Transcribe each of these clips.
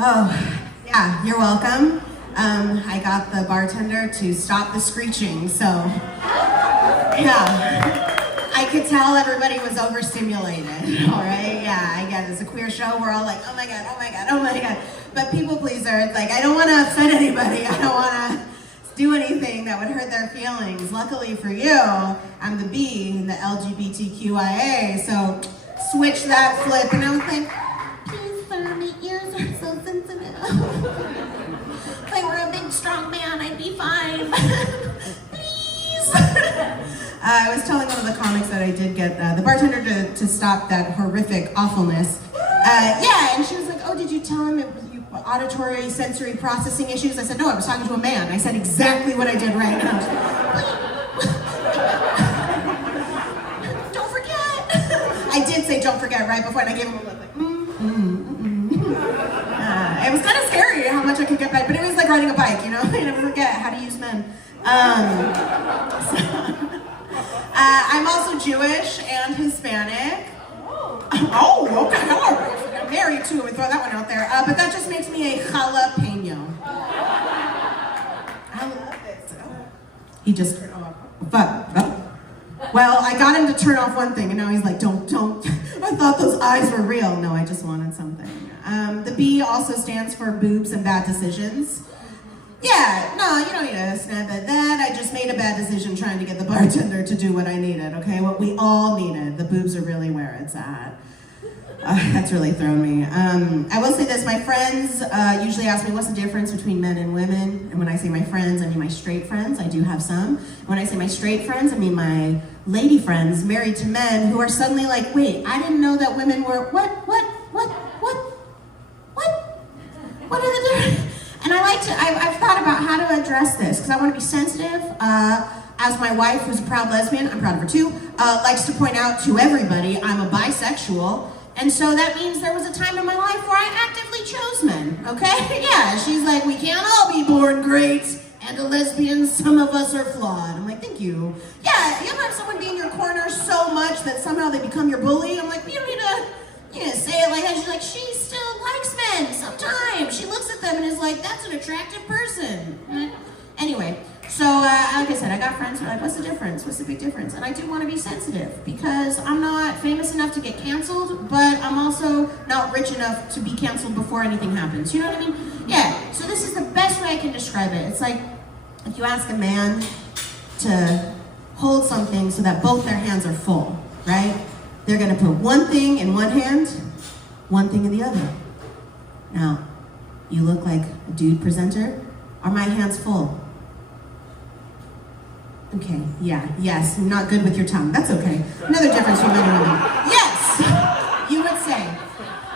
Oh, yeah, you're welcome. I got the bartender to stop the screeching, so yeah. I could tell everybody was overstimulated, all right? Yeah, I get it. It's a queer show. We're all like, oh my God, oh my God, oh my God. But people pleaser, it's like, I don't want to upset anybody. I don't want to do anything that would hurt their feelings. Luckily for you, I'm the B in the LGBTQIA, so switch that flip. And I was like, please, sir, my ears are so sensitive. If I were a big, strong man, I'd be fine. Please. I was telling one of the comics that I did get the bartender to stop that horrific awfulness. Yeah, and she was like, oh, did you tell him it was auditory sensory processing issues? I said, no, I was talking to a man. I said exactly what I did right now. Don't forget. I did say don't forget right before, and I gave him a look like, it was kind of scary how much I could get back, but it was like riding a bike, you know? You never forget how to use men. I'm also Jewish and Hispanic. Oh, okay, all right. I'm married too, we throw that one out there. But that just makes me a jalapeno. I love this. He just turned off. Well, I got him to turn off one thing, and now he's like, don't. I thought those eyes were real. No, I just wanted something. The B also stands for boobs and bad decisions. Yeah, no, you don't need to snap at that. I just made a bad decision trying to get the bartender to do what I needed, okay? What we all needed. The boobs are really where it's at. That's really thrown me. I will say this, my friends usually ask me what's the difference between men and women. And when I say my friends, I mean my straight friends. I do have some. When I say my straight friends, I mean my lady friends married to men who are suddenly like, wait, I didn't know that women were, what are the difference? And I've thought about how to address this, because I want to be sensitive. As my wife, who's a proud lesbian, I'm proud of her too, likes to point out to everybody, I'm a bisexual. And so that means there was a time in my life where I actively chose men, okay? Yeah, she's like, we can't all be born great, and a lesbian, some of us are flawed. I'm like, thank you. Yeah, you ever have someone be in your corner so much that somehow they become your bully? I'm like, you don't need to say it like that. She's like, she still likes men sometimes. She looks at them and is like, that's an attractive person. Anyway, so like I said, I got friends who are like, what's the difference? What's the big difference? And I do want to be sensitive because I'm not famous enough to get canceled, but I'm also not rich enough to be canceled before anything happens. You know what I mean? Yeah, so this is the best way I can describe it. It's like if you ask a man to hold something so that both their hands are full, right? They're gonna put one thing in one hand, one thing in the other. Now, you look like a dude presenter. Are my hands full? Okay, yeah, yes, not good with your tongue. That's okay. Another difference between men and women. Yes, you would say.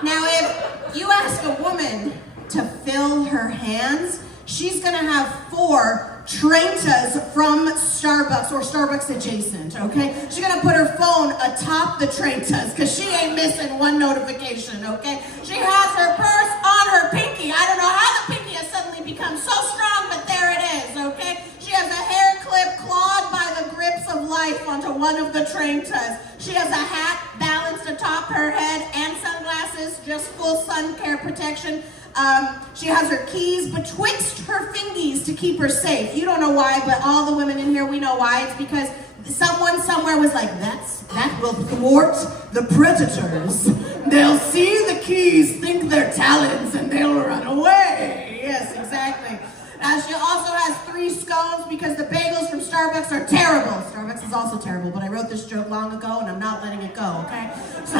Now, if you ask a woman to fill her hands, she's gonna have 4 Trentas from Starbucks or Starbucks adjacent, okay? She's gonna put her phone atop the Trentas because she ain't missing one notification, okay? She has her purse on her pinky. I don't know how the pinky has suddenly become so strong, but there it is, okay? She has a hair clip clawed by the grips of life onto one of the Trentas. She has a hat balanced atop her head and sunglasses, just full sun care protection. She has her keys betwixt her fingies to keep her safe. You don't know why, but all the women in here, we know why. It's because someone somewhere was like, that will thwart the predators. They'll see the keys, think they're talons, and they'll run away. Yes, exactly. She also has 3 scones because the bagels from Starbucks are terrible. Starbucks is also terrible, but I wrote this joke long ago, and I'm not letting it go, okay? So...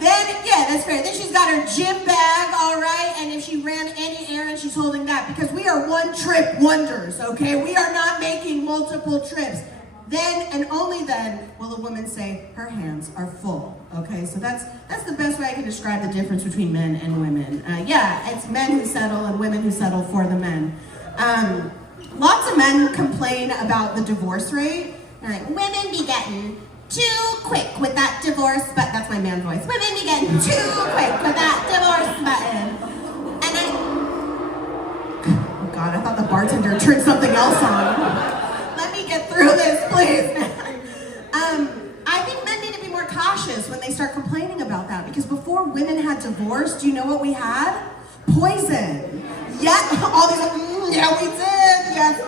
Then, yeah, that's fair. Then she's got her gym bag, all right? And if she ran any errand, she's holding that. Because we are one-trip wonders, okay? We are not making multiple trips. Then, and only then, will a woman say her hands are full, okay? So that's the best way I can describe the difference between men and women. Yeah, it's men who settle and women who settle for the men. Lots of men complain about the divorce rate. They're like, women be getting too quick with that divorce button. That's my man voice. Women be getting too quick with that divorce button. And oh God, I thought the bartender turned something else on. Let me get through this, please. I think men need to be more cautious cautious when they start complaining about that, because before women had divorce, do you know what we had? Poison. Yeah, all these, yeah, we did. Yes,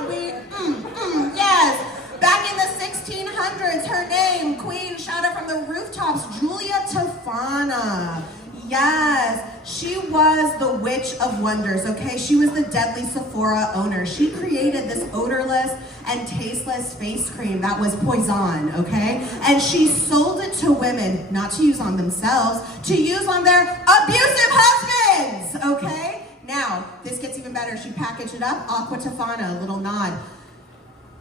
yes. Back in the 1600s, her name, Queen, shouted from the rooftops, Julia Tofana. Yes, she was the Witch of Wonders, okay? She was the deadly Sephora owner. She created this odorless and tasteless face cream that was poison, okay? And she sold it to women, not to use on themselves, to use on their abusive husbands, okay? Now, this gets even better. She packaged it up, Aqua Tofana, a little nod.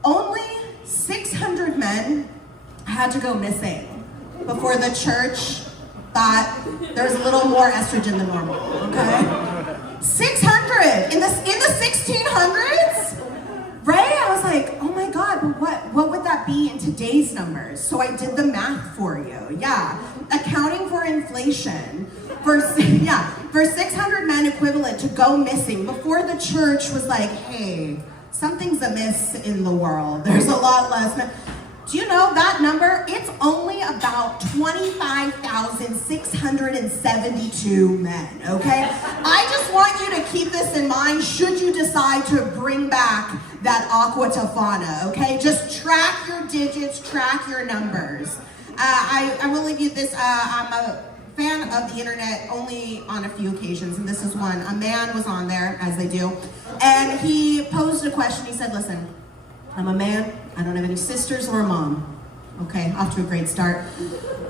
Only 600 men had to go missing before the church thought there's a little more estrogen than normal, okay? 600 in the 1600s, right? I was like, oh my God, but what would that be in today's numbers? So I did the math for you. Yeah, accounting for inflation, for 600 men equivalent to go missing before the church was like, hey, something's amiss in the world. There's a lot less men. Do you know that number? It's only about 25,672 men, okay? I just want you to keep this in mind should you decide to bring back that Aqua Tofana, okay? Just track your digits, track your numbers. I will leave you this. I'm a fan of the internet only on a few occasions, and this is one. A man was on there, as they do, and he posed a question. He said, listen, I'm a man, I don't have any sisters or a mom. Okay, off to a great start.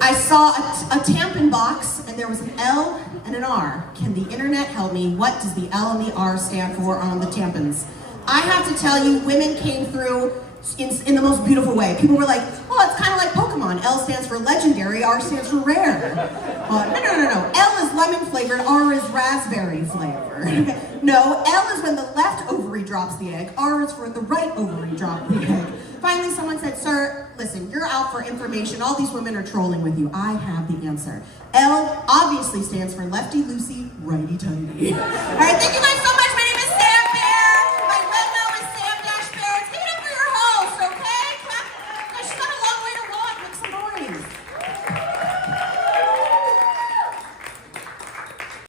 I saw a tampon box and there was an L and an R. Can the internet help me? What does the L and the R stand for on the tampons? I have to tell you, women came through in the most beautiful way. People were like, oh, it's kind of like Pokemon. L stands for legendary, R stands for rare. No. L is lemon flavored, R is raspberry flavored. No, L is when the left ovary drops the egg, R is when the right ovary drops the egg. Finally, someone said, sir, listen, you're out for information. All these women are trolling with you. I have the answer. L obviously stands for lefty loosey, righty tighty. All right, thank you guys